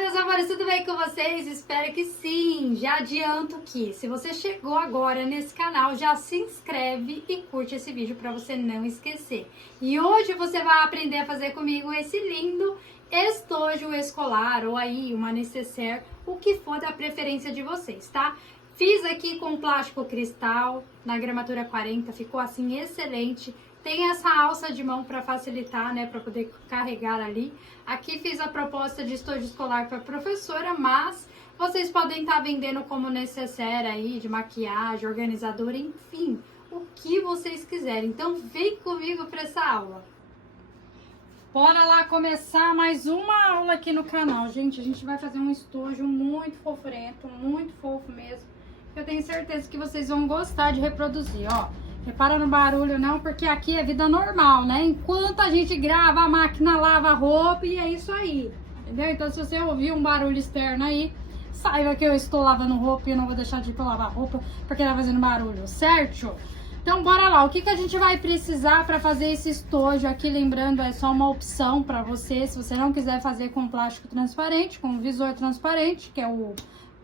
meus amores, tudo bem com vocês? Espero que sim! Já adianto que, se você chegou agora nesse canal, já se inscreve e curte esse vídeo para você não esquecer. E hoje você vai aprender a fazer comigo esse lindo estojo escolar, ou aí uma nécessaire, o que for da preferência de vocês, tá? Fiz aqui com plástico cristal, na gramatura 40, ficou assim excelente. Tem essa alça de mão para facilitar, né, para poder carregar ali. Aqui fiz a proposta de estojo escolar para professora, mas vocês podem estar vendendo como necessaire aí, de maquiagem, organizador, enfim, o que vocês quiserem. Então vem comigo para essa aula. Bora lá começar mais uma aula aqui no canal. Gente, a gente vai fazer um estojo muito fofurento, muito fofo mesmo. Eu tenho certeza que vocês vão gostar de reproduzir, ó. Repara no barulho não, porque aqui é vida normal, né? Enquanto a gente grava, a máquina lava a roupa e é isso aí, entendeu? Então se você ouvir um barulho externo aí, saiba que eu estou lavando roupa e eu não vou deixar de ir pra lavar roupa porque tá fazendo barulho, certo? Então bora lá, o que a gente vai precisar para fazer esse estojo aqui? Lembrando, é só uma opção para você, se você não quiser fazer com plástico transparente, com visor transparente, que é o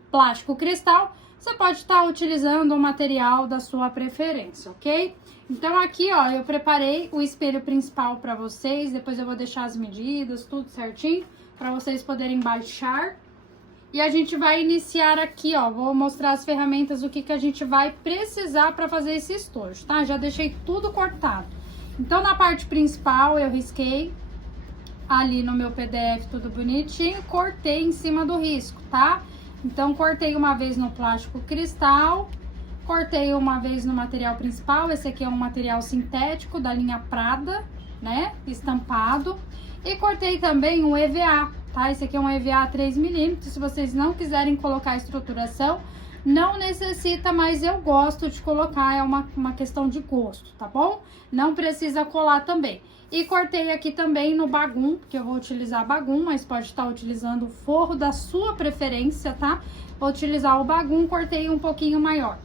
plástico cristal, você pode estar utilizando o material da sua preferência, ok? Então aqui, ó, eu preparei o espelho principal para vocês, depois eu vou deixar as medidas, tudo certinho, para vocês poderem baixar. E a gente vai iniciar aqui, ó, vou mostrar as ferramentas, o que a gente vai precisar para fazer esse estojo, tá? Já deixei tudo cortado. Então na parte principal eu risquei ali no meu PDF tudo bonitinho, cortei em cima do risco, tá? Então, cortei uma vez no plástico cristal, cortei uma vez no material principal. Esse aqui é um material sintético da linha Prada, né? Estampado. E cortei também um EVA, tá? Esse aqui é um EVA 3mm. Se vocês não quiserem colocar estruturação, não necessita, mas eu gosto de colocar, é uma questão de gosto, tá bom? Não precisa colar também. E cortei aqui também no bagum, porque eu vou utilizar bagum, mas pode estar utilizando o forro da sua preferência, tá? Vou utilizar o bagum, cortei um pouquinho maior.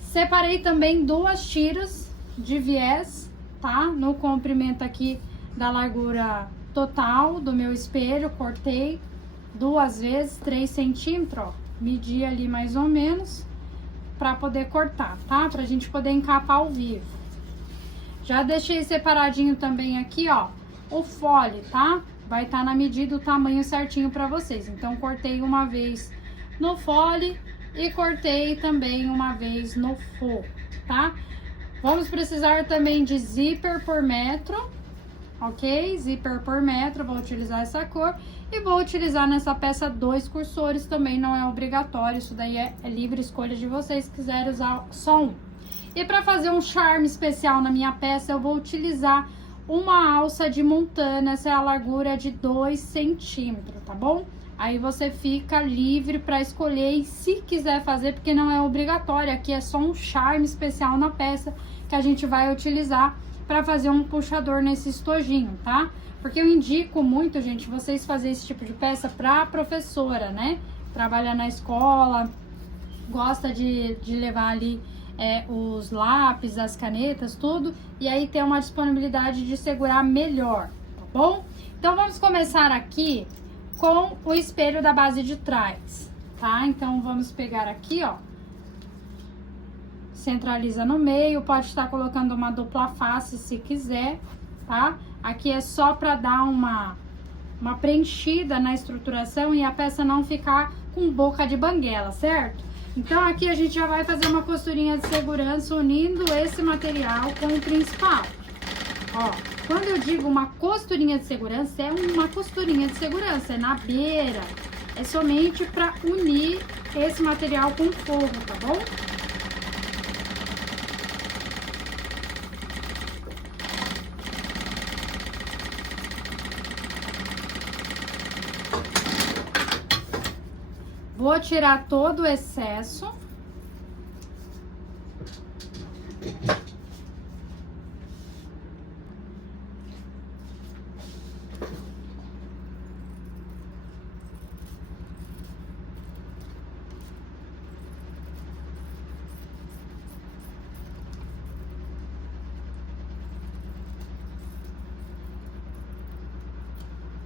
Separei também 2 tiras de viés, tá? No comprimento aqui da largura total do meu espelho, cortei 2 vezes 3 centímetros, ó. Medi ali mais ou menos pra poder cortar, tá? Pra gente poder encapar ao vivo. Já deixei separadinho também aqui, ó, o fole, tá? Vai estar na medida, o tamanho certinho pra vocês. Então, cortei uma vez no fole e cortei também uma vez no forro, tá? Vamos precisar também de zíper por metro, ok? Zíper por metro, vou utilizar essa cor. E vou utilizar nessa peça 2 cursores, também não é obrigatório, isso daí é livre escolha de vocês, se quiserem usar só um. E para fazer um charme especial na minha peça, eu vou utilizar uma alça de montana, essa é a largura de 2 centímetros, tá bom? Aí você fica livre para escolher e se quiser fazer, porque não é obrigatório, aqui é só um charme especial na peça que a gente vai utilizar para fazer um puxador nesse estojinho, tá? Porque eu indico muito, gente, vocês fazerem esse tipo de peça para professora, né? Trabalha na escola, gosta de levar ali os lápis, as canetas, tudo, e aí ter uma disponibilidade de segurar melhor, tá bom? Então vamos começar aqui com o espelho da base de trás, tá? Então vamos pegar aqui, ó, centraliza no meio, pode estar colocando uma dupla face se quiser, tá? Aqui é só para dar uma preenchida na estruturação e a peça não ficar com boca de banguela, certo? Então, aqui a gente já vai fazer uma costurinha de segurança unindo esse material com o principal. Ó, quando eu digo uma costurinha de segurança, é uma costurinha de segurança, é na beira. É somente para unir esse material com o forro, tá bom? Vou tirar todo o excesso.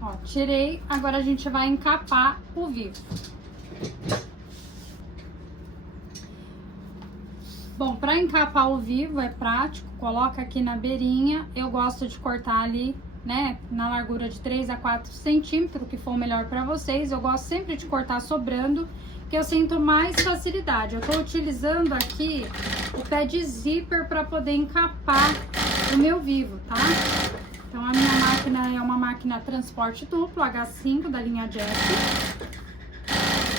Ó, tirei, agora a gente vai encapar o vivo. Bom, para encapar o vivo é prático, coloca aqui na beirinha. Eu gosto de cortar ali, né, na largura de 3 a 4 centímetros, o que for melhor para vocês. Eu gosto sempre de cortar sobrando, que eu sinto mais facilidade. Eu tô utilizando aqui o pé de zíper para poder encapar o meu vivo, tá? Então, a minha máquina é uma máquina transporte duplo, H5 da linha Jack.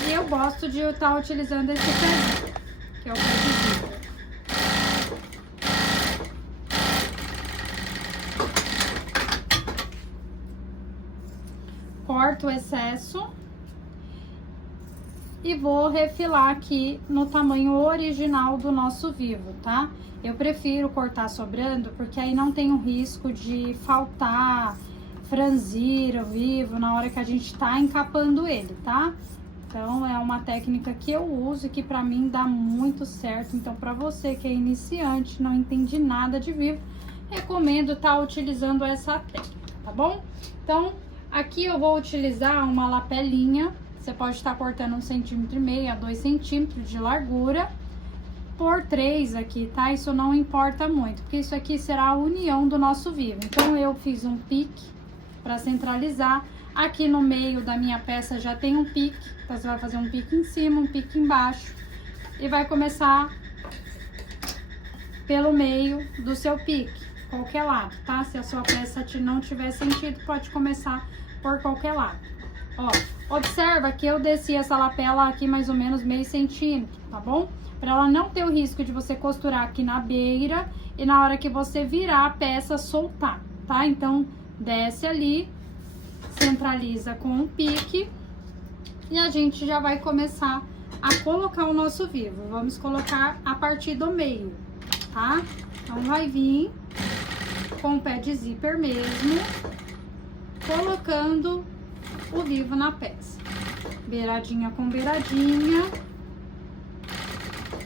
E eu gosto de estar utilizando esse pé, que é o pé de zíper. Corto o excesso e vou refilar aqui no tamanho original do nosso vivo, tá? Eu prefiro cortar sobrando, porque aí não tem o risco de faltar, franzir o vivo na hora que a gente tá encapando ele, tá? Então, é uma técnica que eu uso e que pra mim dá muito certo. Então, pra você que é iniciante, não entende nada de vivo, recomendo estar utilizando essa técnica, tá bom? Então, aqui eu vou utilizar uma lapelinha. Você pode estar cortando 1,5 cm a 2 centímetros de largura por 3 aqui, tá? Isso não importa muito, porque isso aqui será a união do nosso vivo. Então, eu fiz um pique para centralizar. Aqui no meio da minha peça já tem um pique, então você vai fazer um pique em cima, um pique embaixo e vai começar pelo meio do seu pique, qualquer lado, tá? Se a sua peça não tiver sentido, pode começar por qualquer lado. Ó, observa que eu desci essa lapela aqui mais ou menos meio centímetro, tá bom? Para ela não ter o risco de você costurar aqui na beira e na hora que você virar a peça soltar, tá? Então, desce ali, centraliza com um pique e a gente já vai começar a colocar o nosso vivo. Vamos colocar a partir do meio, tá? Então, vai vir com o pé de zíper mesmo, colocando o vivo na peça, beiradinha com beiradinha.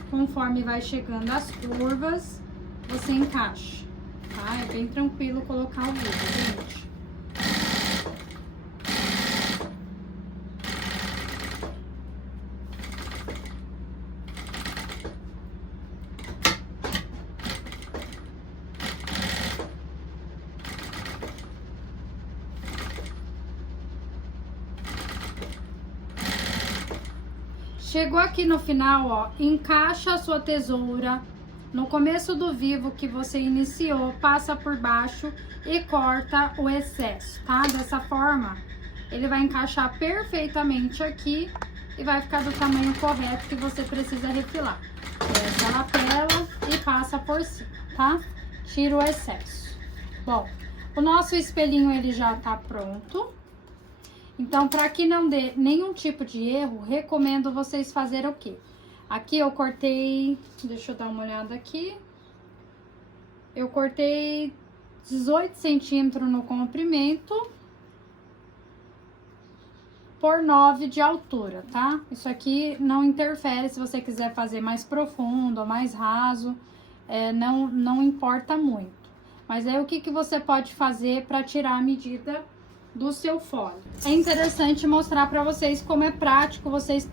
Conforme vai chegando as curvas, você encaixa, tá? É bem tranquilo colocar o vivo, gente. Chegou aqui no final, ó, encaixa a sua tesoura no começo do vivo que você iniciou, passa por baixo e corta o excesso, tá? Dessa forma, ele vai encaixar perfeitamente aqui e vai ficar do tamanho correto que você precisa refilar. Desce a lapela e passa por cima, tá? Tira o excesso. Bom, o nosso espelhinho, ele já tá pronto. Então, para que não dê nenhum tipo de erro, recomendo vocês fazerem o quê? Aqui eu cortei, deixa eu dar uma olhada aqui. Eu cortei 18 centímetros no comprimento por 9 de altura, tá? Isso aqui não interfere se você quiser fazer mais profundo ou mais raso, não importa muito. Mas aí o que você pode fazer para tirar a medida do seu fole? É interessante mostrar para vocês como é prático vocês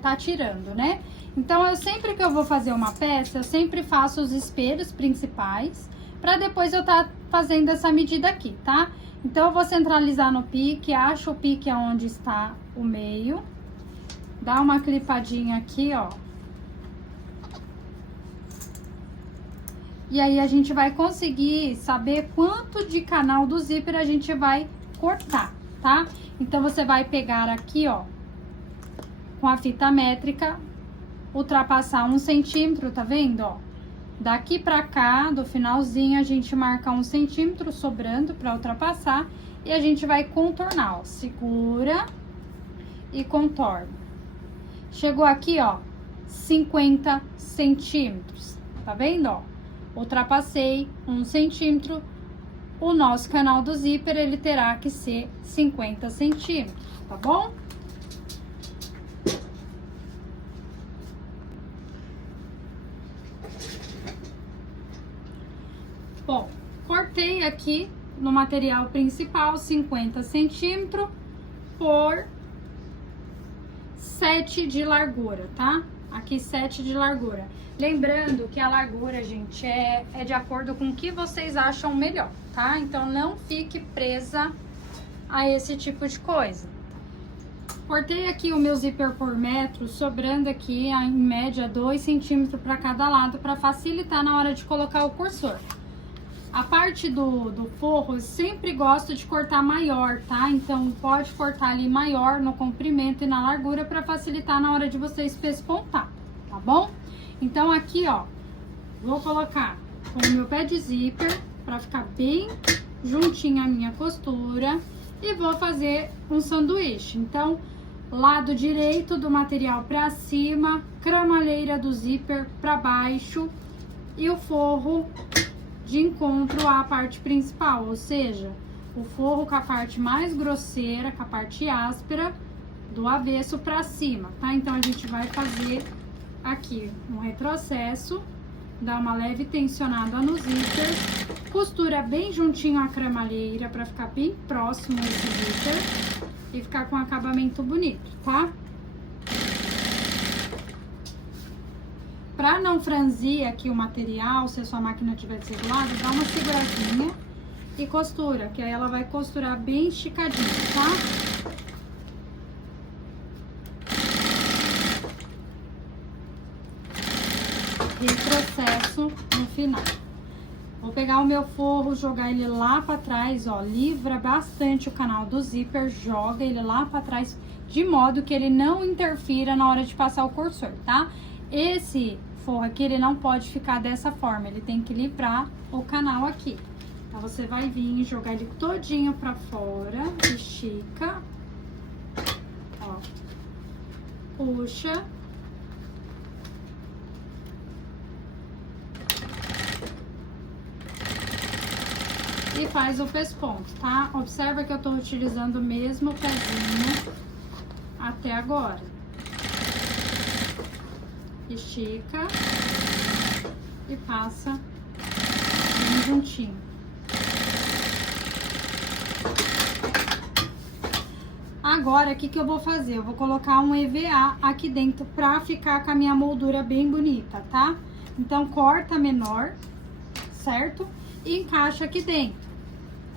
tá tirando, né? Então, sempre que eu vou fazer uma peça, eu sempre faço os espelhos principais, para depois eu tá fazendo essa medida aqui, tá? Então, eu vou centralizar no pique, acho o pique aonde está o meio, dá uma clipadinha aqui, ó. E aí, a gente vai conseguir saber quanto de canal do zíper a gente vai cortar, tá? Então, você vai pegar aqui, ó, com a fita métrica, ultrapassar 1 centímetro, tá vendo, ó? Daqui pra cá, do finalzinho, a gente marca 1 centímetro sobrando pra ultrapassar e a gente vai contornar, ó. Segura e contorna. Chegou aqui, ó, 50 centímetros, tá vendo, ó? Ultrapassei 1 centímetro. O nosso canal do zíper, ele terá que ser 50 centímetros, tá bom? Bom, cortei aqui no material principal 50 centímetros por 7 de largura, tá? Aqui 7 de largura. Lembrando que a largura, gente, é de acordo com o que vocês acham melhor, tá? Então não fique presa a esse tipo de coisa. Cortei aqui o meu zíper por metro, sobrando aqui em média 2 centímetros para cada lado, para facilitar na hora de colocar o cursor. A parte do forro eu sempre gosto de cortar maior, tá? Então pode cortar ali maior no comprimento e na largura para facilitar na hora de vocês pespontar, tá bom? Então aqui, ó, vou colocar com o meu pé de zíper para ficar bem juntinho a minha costura e vou fazer um sanduíche. Então, lado direito do material para cima, cremalheira do zíper para baixo e o forro de encontro à parte principal, ou seja, o forro com a parte mais grosseira, com a parte áspera, do avesso para cima, tá? Então a gente vai fazer aqui um retrocesso, dá uma leve tensionada no zíper, costura bem juntinho a cremalheira para ficar bem próximo esse zíper e ficar com um acabamento bonito, tá? Para não franzir aqui o material, se a sua máquina estiver desregulada, dá uma seguradinha e costura, que aí ela vai costurar bem esticadinho, tá? Retrocesso no final. Vou pegar o meu forro, jogar ele lá para trás, ó, livra bastante o canal do zíper, joga ele lá para trás, de modo que ele não interfira na hora de passar o cursor, tá? Esse forro aqui, ele não pode ficar dessa forma, ele tem que livrar o canal aqui. Então, você vai vir e jogar ele todinho pra fora, estica, ó, puxa. E faz o pesponto, tá? Observa que eu tô utilizando o mesmo pezinho até agora. Estica e passa bem juntinho. Agora, o que que eu vou fazer? Eu vou colocar um EVA aqui dentro pra ficar com a minha moldura bem bonita, tá? Então, corta menor, certo? E encaixa aqui dentro.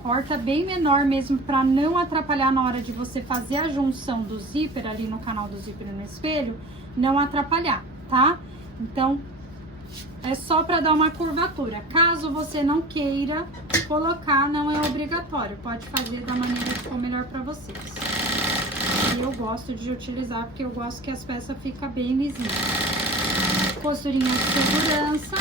Corta bem menor mesmo pra não atrapalhar na hora de você fazer a junção do zíper ali no canal do zíper no espelho, não atrapalhar, tá? Então, é só pra dar uma curvatura. Caso você não queira colocar, não é obrigatório. Pode fazer da maneira que for melhor pra vocês. E eu gosto de utilizar porque eu gosto que as peças ficam bem lisinhas. Costurinha de segurança.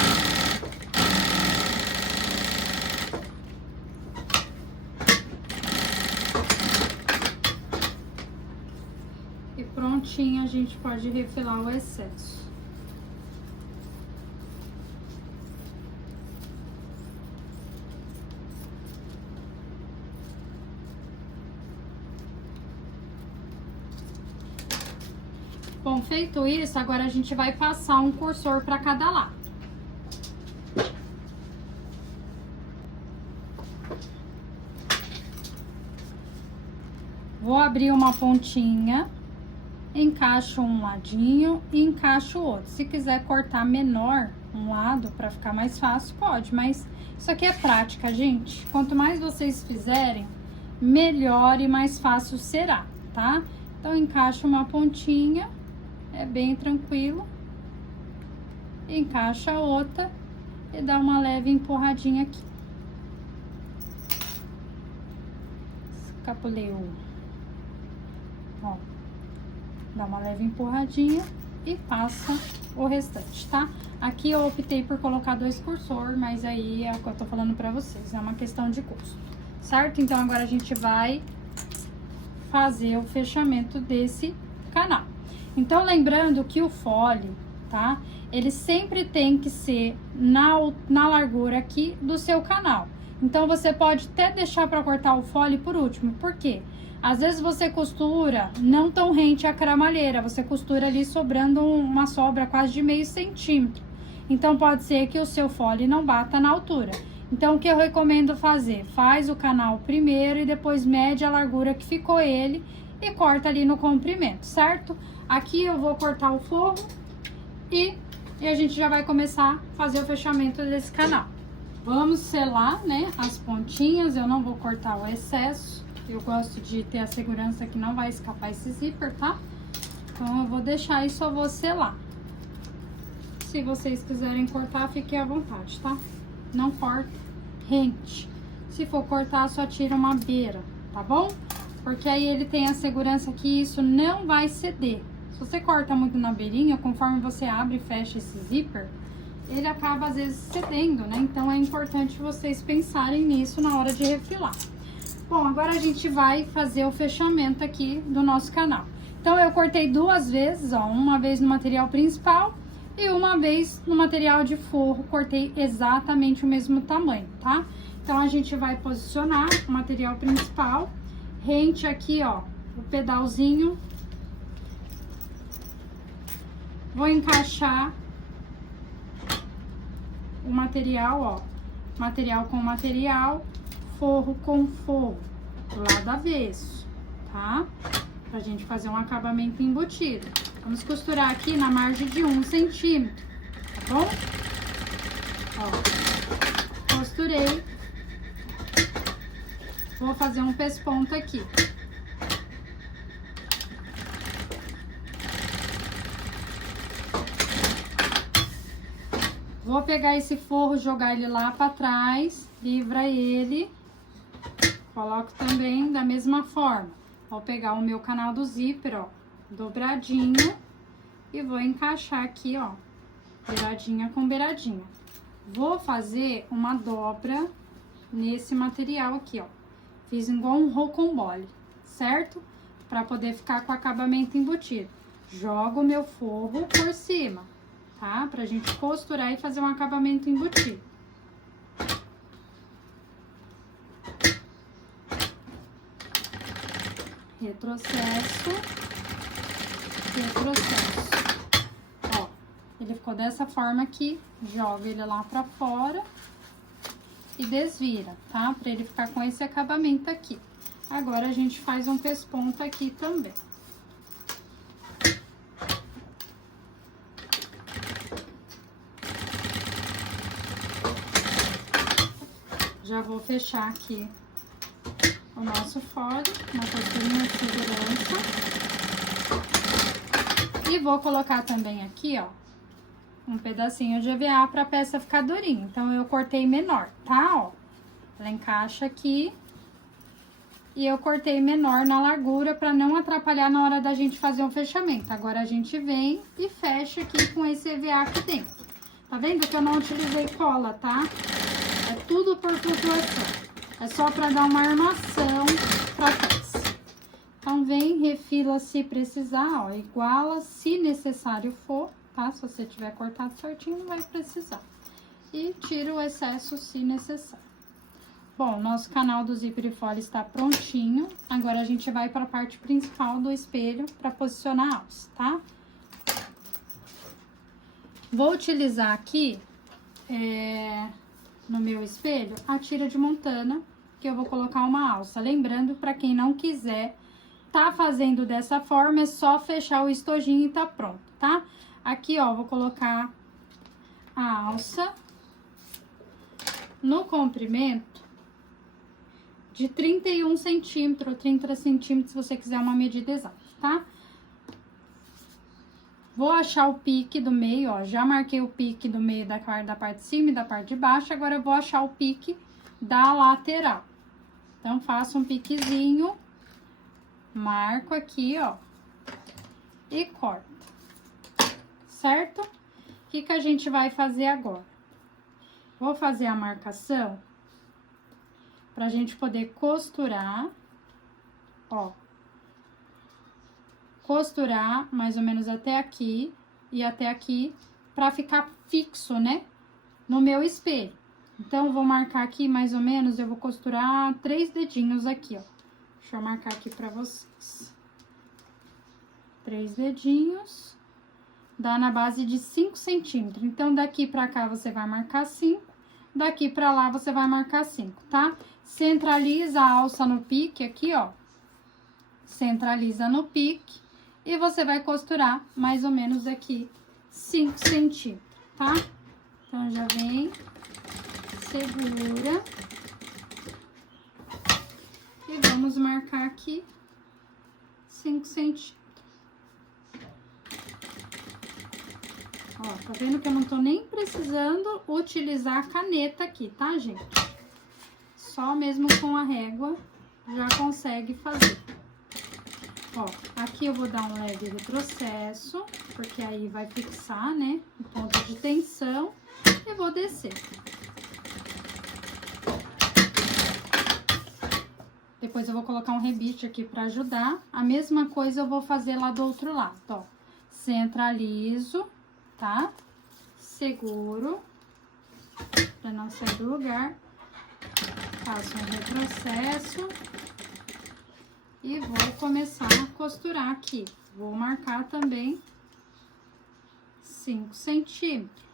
E prontinho, a gente pode refilar o excesso. Bom, feito isso, agora a gente vai passar um cursor para cada lado. Vou abrir uma pontinha, encaixo um ladinho e encaixo o outro. Se quiser cortar menor um lado para ficar mais fácil, pode, mas isso aqui é prática, gente. Quanto mais vocês fizerem, melhor e mais fácil será, tá? Então, encaixo uma pontinha. É bem tranquilo. Encaixa a outra e dá uma leve empurradinha aqui. Escapulei o... Ó, dá uma leve empurradinha e passa o restante, tá? Aqui eu optei por colocar 2 cursor, mas aí é o que eu tô falando pra vocês, é uma questão de custo, certo? Então, agora a gente vai fazer o fechamento desse canal. Então, lembrando que o fole, tá? Ele sempre tem que ser na largura aqui do seu canal. Então, você pode até deixar para cortar o fole por último. Por quê? Às vezes você costura não tão rente à cremalheira. Você costura ali sobrando uma sobra quase de meio centímetro. Então, pode ser que o seu fole não bata na altura. Então, o que eu recomendo fazer? Faz o canal primeiro e depois mede a largura que ficou ele e corta ali no comprimento, certo? Aqui eu vou cortar o forro e a gente já vai começar a fazer o fechamento desse canal. Vamos selar, né, as pontinhas, eu não vou cortar o excesso. Eu gosto de ter a segurança que não vai escapar esse zíper, tá? Então, eu vou deixar e só vou selar. Se vocês quiserem cortar, fiquem à vontade, tá? Não corta rente. Se for cortar, só tira uma beira, tá bom? Porque aí ele tem a segurança que isso não vai ceder. Se você corta muito na beirinha, conforme você abre e fecha esse zíper, ele acaba às vezes cedendo, né? Então é importante vocês pensarem nisso na hora de refilar. Bom, agora a gente vai fazer o fechamento aqui do nosso canal. Então eu cortei 2 vezes, ó, uma vez no material principal e uma vez no material de forro, cortei exatamente o mesmo tamanho, tá? Então a gente vai posicionar o material principal, rente aqui, ó, o pedalzinho. Vou encaixar o material, ó, material com material, forro com forro, do lado avesso, tá? Pra gente fazer um acabamento embutido. Vamos costurar aqui na margem de 1 centímetro, tá bom? Ó, costurei. Vou fazer um pesponto aqui. Vou pegar esse forro, jogar ele lá pra trás, livra ele. Coloco também da mesma forma. Vou pegar o meu canal do zíper, ó, dobradinho, e vou encaixar aqui, ó, beiradinha com beiradinha. Vou fazer uma dobra nesse material aqui, ó. Fiz igual um rocambole, certo? Pra poder ficar com o acabamento embutido. Jogo o meu forro por cima, tá? Pra gente costurar e fazer um acabamento embutido. Retrocesso, retrocesso. Ó, ele ficou dessa forma aqui, joga ele lá pra fora e desvira, tá? Pra ele ficar com esse acabamento aqui. Agora, a gente faz um pesponto aqui também. Já vou fechar aqui o nosso fole, uma costurinha de segurança. E vou colocar também aqui, ó, um pedacinho de EVA pra peça ficar durinha. Então, eu cortei menor, tá? Ó, ela encaixa aqui. E eu cortei menor na largura pra não atrapalhar na hora da gente fazer o fechamento. Agora, a gente vem e fecha aqui com esse EVA aqui dentro. Tá vendo que eu não utilizei cola, tá? É tudo por flutuação. É só pra dar uma armação pra peça. Então, vem, refila se precisar, ó, iguala se necessário for, tá? Se você tiver cortado certinho, não vai precisar. E tira o excesso se necessário. Bom, nosso canal do zíper e fole está prontinho. Agora, a gente vai para a parte principal do espelho para posicionar a alça, tá? Vou utilizar aqui, no meu espelho, a tira de montana, que eu vou colocar uma alça. Lembrando, para quem não quiser tá fazendo dessa forma, é só fechar o estojinho e tá pronto, tá? Aqui, ó, vou colocar a alça no comprimento de 31 centímetros, ou 30 centímetros, se você quiser uma medida exata, tá? Vou achar o pique do meio, ó, já marquei o pique do meio da parte de cima e da parte de baixo, agora eu vou achar o pique da lateral. Então, faço um piquezinho, marco aqui, ó, e corto, certo? O que que a gente vai fazer agora? Vou fazer a marcação pra gente poder costurar, ó. Costurar mais ou menos até aqui e até aqui, pra ficar fixo, né, no meu espelho. Então, eu vou marcar aqui mais ou menos, eu vou costurar 3 dedinhos aqui, ó. Deixa eu marcar aqui pra vocês. 3 dedinhos, dá na base de 5 centímetros. Então, daqui pra cá, você vai marcar 5, Daqui pra lá você vai marcar 5, tá? Centraliza a alça no pique aqui, ó. Centraliza no pique. E você vai costurar mais ou menos aqui 5 centímetros, tá? Então, já vem, segura. E vamos marcar aqui 5 centímetros. Ó, tá vendo que eu não tô nem precisando utilizar a caneta aqui, tá, gente? Só mesmo com a régua já consegue fazer. Ó, aqui eu vou dar um leve retrocesso, porque aí vai fixar, né, o ponto de tensão, e vou descer. Depois eu vou colocar um rebite aqui pra ajudar. A mesma coisa eu vou fazer lá do outro lado, ó. Centralizo, tá? Seguro, pra não sair do lugar. Faço um retrocesso. E vou começar a costurar aqui. Vou marcar também 5 centímetros.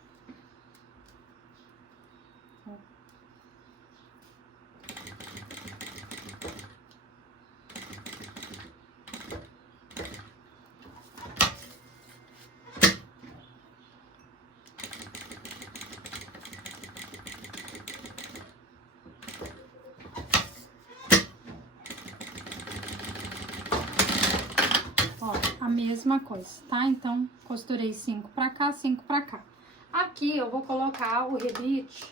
A mesma coisa, tá? Então, costurei 5 pra cá, 5 pra cá. Aqui eu vou colocar o rebite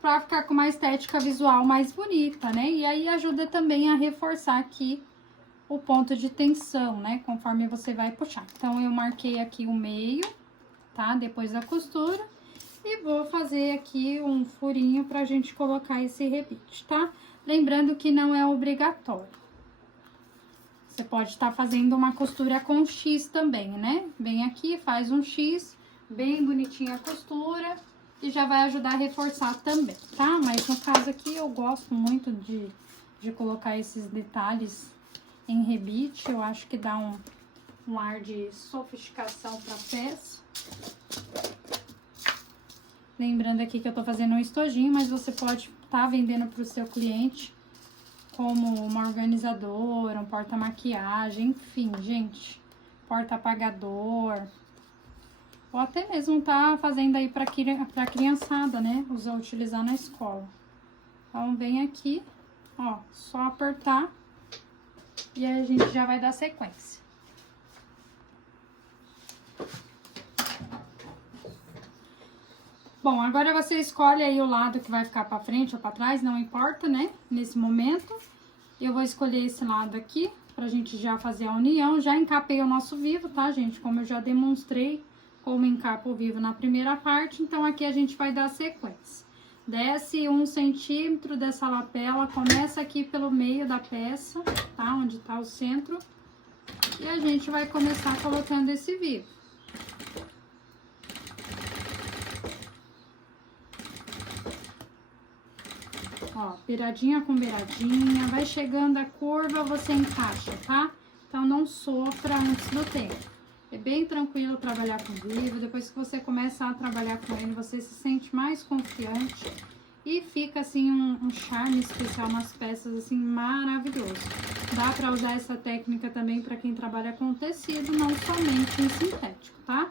pra ficar com uma estética visual mais bonita, né? E aí ajuda também a reforçar aqui o ponto de tensão, né? Conforme você vai puxar. Então, eu marquei aqui o meio, tá? Depois da costura. E vou fazer aqui um furinho pra gente colocar esse rebite, tá? Lembrando que não é obrigatório. Você pode estar fazendo uma costura com X também, né? Vem aqui, faz um X, bem bonitinha a costura e já vai ajudar a reforçar também, tá? Mas no caso aqui eu gosto muito de colocar esses detalhes em rebite, eu acho que dá um ar de sofisticação pra peça. Lembrando aqui que eu tô fazendo um estojinho, mas você pode estar vendendo pro seu cliente como uma organizadora, um porta-maquiagem, enfim, gente, porta-apagador, ou até mesmo tá fazendo aí pra criançada, né, utilizar na escola. Então, vem aqui, ó, só apertar e aí a gente já vai dar sequência. Bom, agora você escolhe aí o lado que vai ficar pra frente ou pra trás, não importa, né? Nesse momento, eu vou escolher esse lado aqui, pra gente já fazer a união. Já encapei o nosso vivo, tá, gente? Como eu já demonstrei como encapa o vivo na primeira parte, então aqui a gente vai dar sequência. Desce 1 centímetro dessa lapela, começa aqui pelo meio da peça, tá? Onde tá o centro. E a gente vai começar colocando esse vivo. Ó, beiradinha com beiradinha, vai chegando a curva, você encaixa, tá? Então, não sofra antes do tempo. É bem tranquilo trabalhar com vivo, depois que você começa a trabalhar com ele, você se sente mais confiante e fica, assim, um charme especial nas peças, assim, maravilhoso. Dá pra usar essa técnica também pra quem trabalha com tecido, não somente em sintético, tá?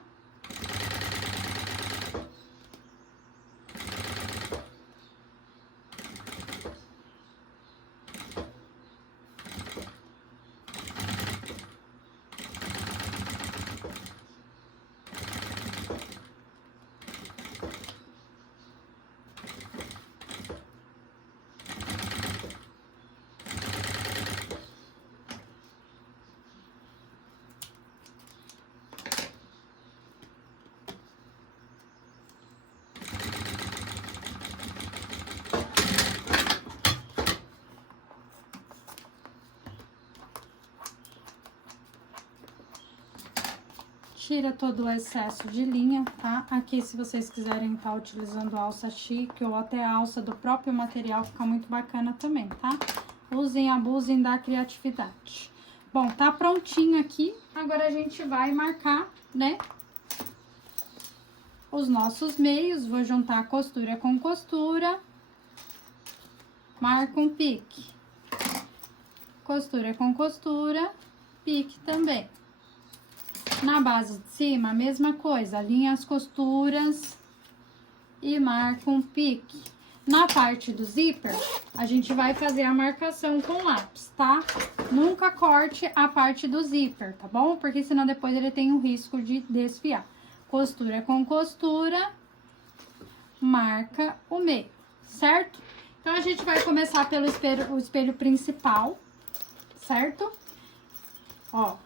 Tira todo o excesso de linha, tá? Aqui, se vocês quiserem estar utilizando alça chique ou até a alça do próprio material, fica muito bacana também, tá? Usem, abusem da criatividade. Bom, tá prontinho aqui. Agora a gente vai marcar, né? os nossos meios, vou juntar costura com costura, marco um pique, costura com costura, pique também. Na base de cima, a mesma coisa, alinha as costuras e marca um pique. Na parte do zíper, a gente vai fazer a marcação com lápis, tá? Nunca corte a parte do zíper, tá bom? Porque senão depois ele tem o risco de desfiar. Costura com costura, marca o meio, certo? Então, a gente vai começar pelo o espelho principal, certo? Ó,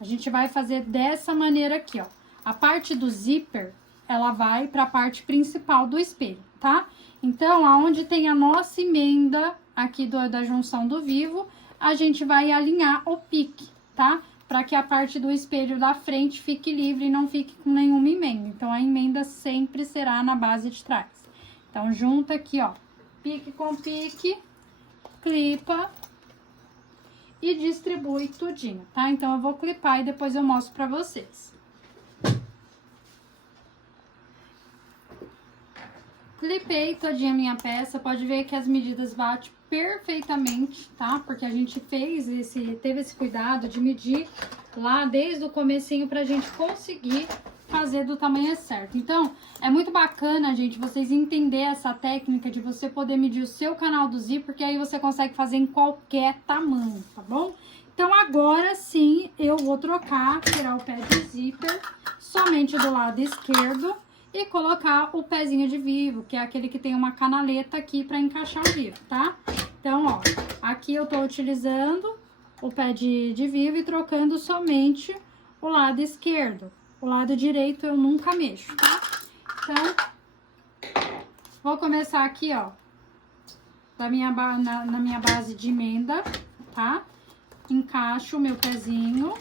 a gente vai fazer dessa maneira aqui, ó. A parte do zíper, ela vai pra parte principal do espelho, tá? Então, aonde tem a nossa emenda aqui da junção do vivo, a gente vai alinhar o pique, tá? Para que a parte do espelho da frente fique livre e não fique com nenhuma emenda. Então, a emenda sempre será na base de trás. Então, junta aqui, ó, pique com pique, clipa e distribui tudinho, tá? Então, eu vou clipar e depois eu mostro pra vocês. Clipei todinha a minha peça, pode ver que as medidas batem perfeitamente, tá? Porque a gente teve esse cuidado de medir lá desde o comecinho pra gente conseguir fazer do tamanho certo. Então, é muito bacana, gente, vocês entenderem essa técnica de você poder medir o seu canal do zíper, porque aí você consegue fazer em qualquer tamanho, tá bom? Então, agora sim, eu vou tirar o pé de zíper somente do lado esquerdo e colocar o pezinho de vivo, que é aquele que tem uma canaleta aqui pra encaixar o vivo, tá? Então, ó, aqui eu tô utilizando o pé de vivo e trocando somente o lado esquerdo. O lado direito eu nunca mexo, tá? Então, vou começar aqui, ó, na minha base de emenda, tá? Encaixo o meu pezinho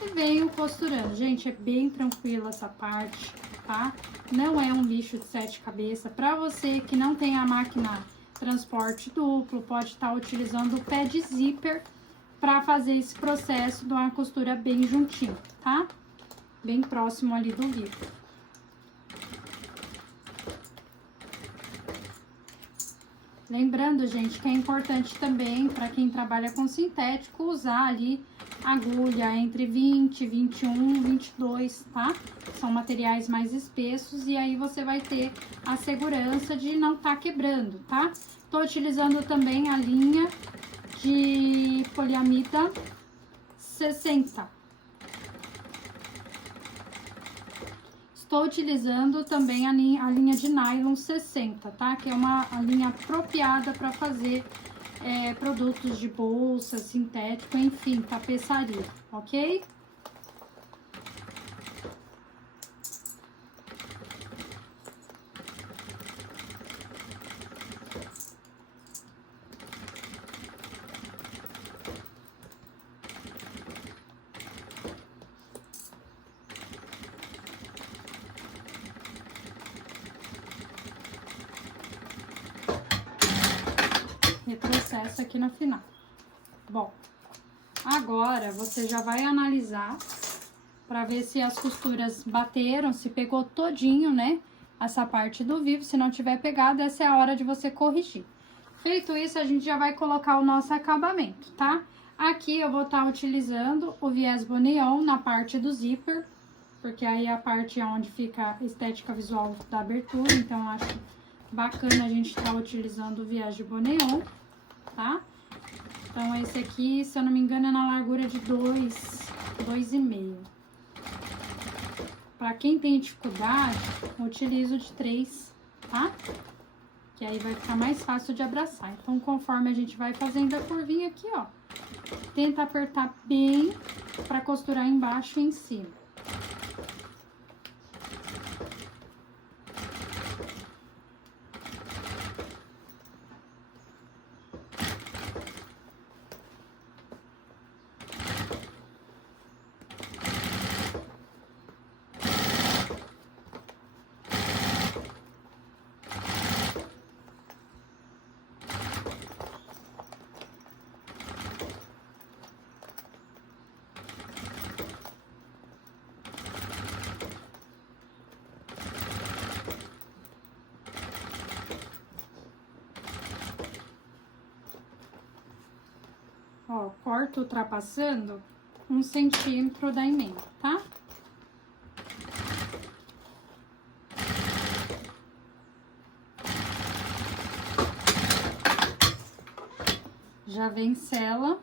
e venho costurando. Gente, é bem tranquila essa parte, tá? Não é um bicho de 7 cabeças. Pra você que não tem a máquina transporte duplo, pode estar utilizando o pé de zíper pra fazer esse processo de uma costura bem juntinho, tá? Bem próximo ali do vivo. Lembrando, gente, que é importante também, para quem trabalha com sintético, usar ali agulha entre 20, 21, 22, tá? São materiais mais espessos e aí você vai ter a segurança de não tá quebrando, tá? Tô utilizando também a linha de poliamida 60. Estou utilizando também a linha de nylon 60, tá? Que é a linha apropriada para fazer produtos de bolsa, sintético, enfim, tapeçaria, ok? Retrocesso aqui no final. Bom, agora você já vai analisar para ver se as costuras bateram, se pegou todinho, né? Essa parte do vivo, se não tiver pegado, essa é a hora de você corrigir. Feito isso, a gente já vai colocar o nosso acabamento, tá? Aqui eu vou estar utilizando o viés boneon na parte do zíper, porque aí é a parte onde fica a estética visual da abertura, então eu acho bacana a gente estar utilizando o viés de boneon, tá? Então, esse aqui, se eu não me engano, é na largura de 2,5. Pra quem tem dificuldade, eu utilizo de 3, tá? Que aí vai ficar mais fácil de abraçar. Então, conforme a gente vai fazendo a curvinha aqui, ó, tenta apertar bem pra costurar embaixo e em cima. corto ultrapassando 1 centímetro da emenda, tá? Já vem sela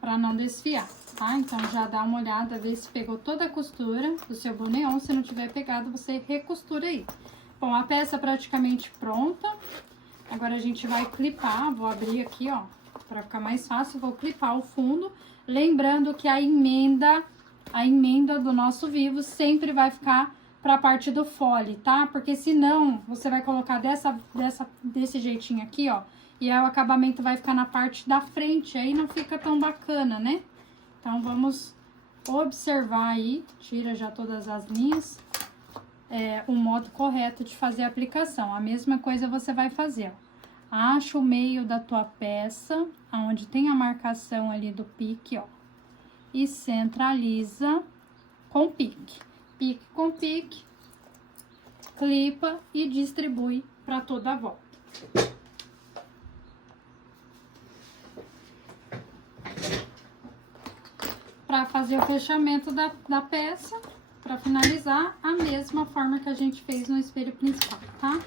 para não desfiar, tá? Então, já dá uma olhada, vê se pegou toda a costura do seu boneon. Se não tiver pegado, você recostura aí. Bom, a peça é praticamente pronta. Agora, a gente vai clipar. Vou abrir aqui, ó, para ficar mais fácil. Vou clipar o fundo. Lembrando que a emenda do nosso vivo sempre vai ficar para a parte do fole, tá? Porque senão, você vai colocar desse jeitinho aqui, ó. E aí o acabamento vai ficar na parte da frente, aí não fica tão bacana, né? Então, vamos observar aí, tira já todas as linhas, o modo correto de fazer a aplicação. A mesma coisa você vai fazer, ó. Acha o meio da tua peça, onde tem a marcação ali do pique, ó. E centraliza com pique. Pique com pique, clipa e distribui para toda a volta. Para fazer o fechamento da peça, para finalizar, a mesma forma que a gente fez no espelho principal, tá?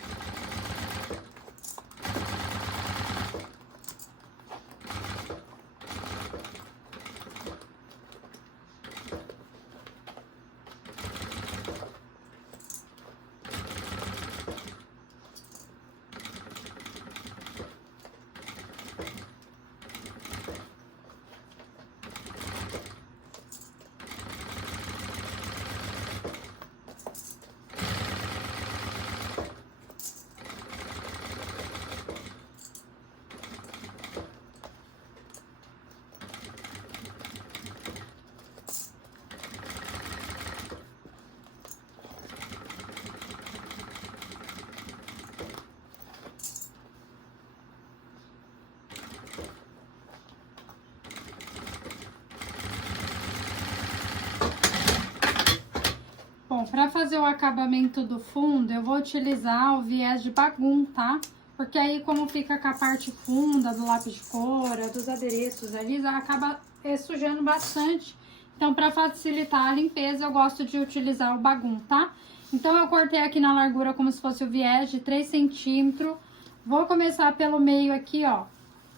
Bom, para fazer o acabamento do fundo, eu vou utilizar o viés de bagum, tá? Porque aí, como fica com a parte funda do lápis de cor, dos adereços ali, acaba sujando bastante. Então, para facilitar a limpeza, eu gosto de utilizar o bagum, tá? Então, eu cortei aqui na largura como se fosse o viés de 3 centímetros. Vou começar pelo meio aqui, ó.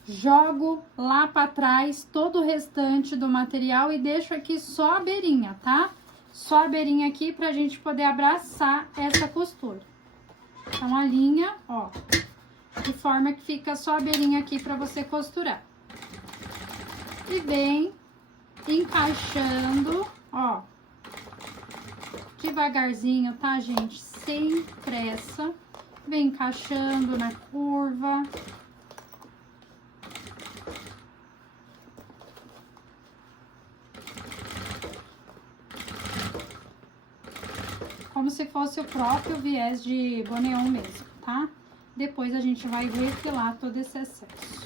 Jogo lá para trás todo o restante do material e deixo aqui só a beirinha, tá? Só a beirinha aqui pra gente poder abraçar essa costura. Então, a linha, ó, de forma que fica só a beirinha aqui pra você costurar. E vem encaixando, ó, devagarzinho, tá, gente? Sem pressa. Vem encaixando na curva. Como se fosse o próprio viés de boneon mesmo, tá? Depois a gente vai refilar todo esse excesso.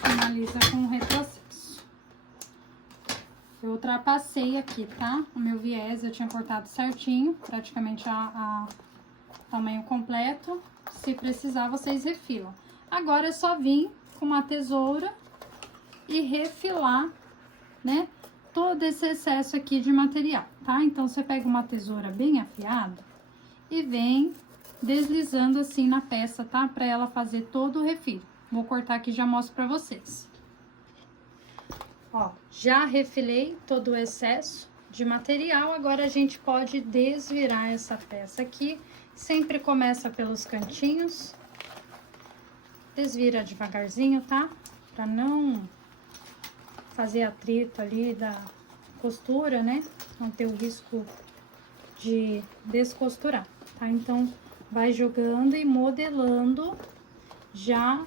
Finaliza com o retrocesso. Eu ultrapassei aqui, tá? O meu viés eu tinha cortado certinho, praticamente tamanho completo. Se precisar, vocês refilam. Agora é só vir com uma tesoura e refilar, né? Todo esse excesso aqui de material, tá? Então, você pega uma tesoura bem afiada e vem deslizando assim na peça, tá? Pra ela fazer todo o refilo. Vou cortar aqui e já mostro pra vocês. Ó, já refilei todo o excesso de material. Agora, a gente pode desvirar essa peça aqui. Sempre começa pelos cantinhos. Desvira devagarzinho, tá? Pra não fazer atrito ali da costura, né? Não ter o risco de descosturar, tá? Então, vai jogando e modelando já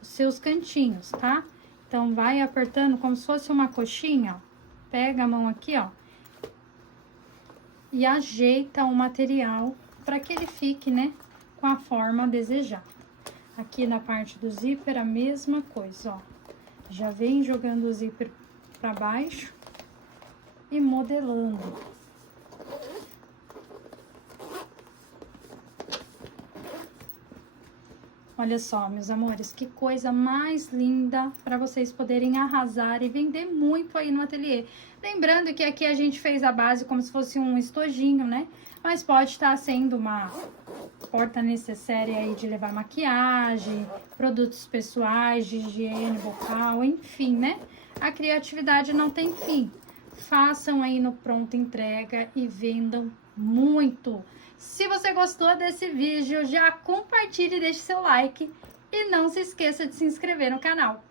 os seus cantinhos, tá? Então, vai apertando como se fosse uma coxinha, ó. Pega a mão aqui, ó, e ajeita o material para que ele fique, né, com a forma desejada. Aqui na parte do zíper, a mesma coisa, ó. Já vem jogando o zíper para baixo e modelando. Olha só, meus amores, que coisa mais linda para vocês poderem arrasar e vender muito aí no ateliê. Lembrando que aqui a gente fez a base como se fosse um estojinho, né? Mas pode estar sendo uma porta necessária aí de levar maquiagem, produtos pessoais, de higiene bucal, enfim, né? A criatividade não tem fim. Façam aí no pronto entrega e vendam muito. Se você gostou desse vídeo, já compartilhe e deixe seu like. E não se esqueça de se inscrever no canal.